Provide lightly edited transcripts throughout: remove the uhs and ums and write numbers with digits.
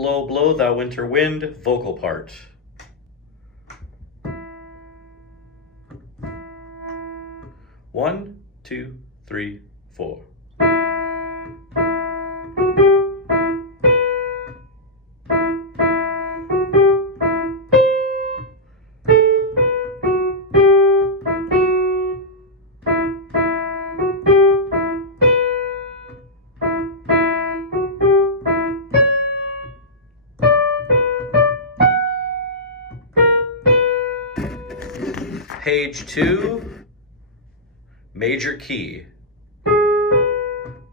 Blow, Blow, Thou Winter Wind, vocal part. One, two, three, four. Page 2, major key.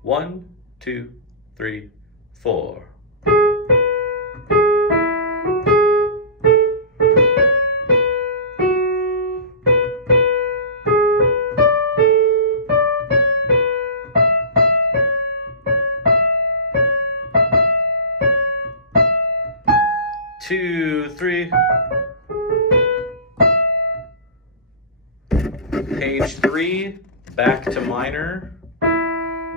1, 2, 3, 4. Two, three. Page 3, back to minor.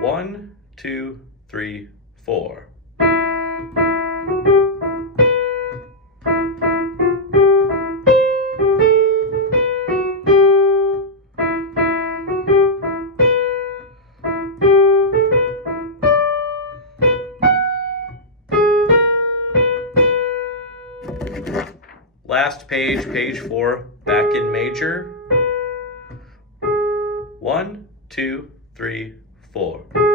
1, 2, 3, 4. Last page, page 4, back in major. 1, 2, 3, 4.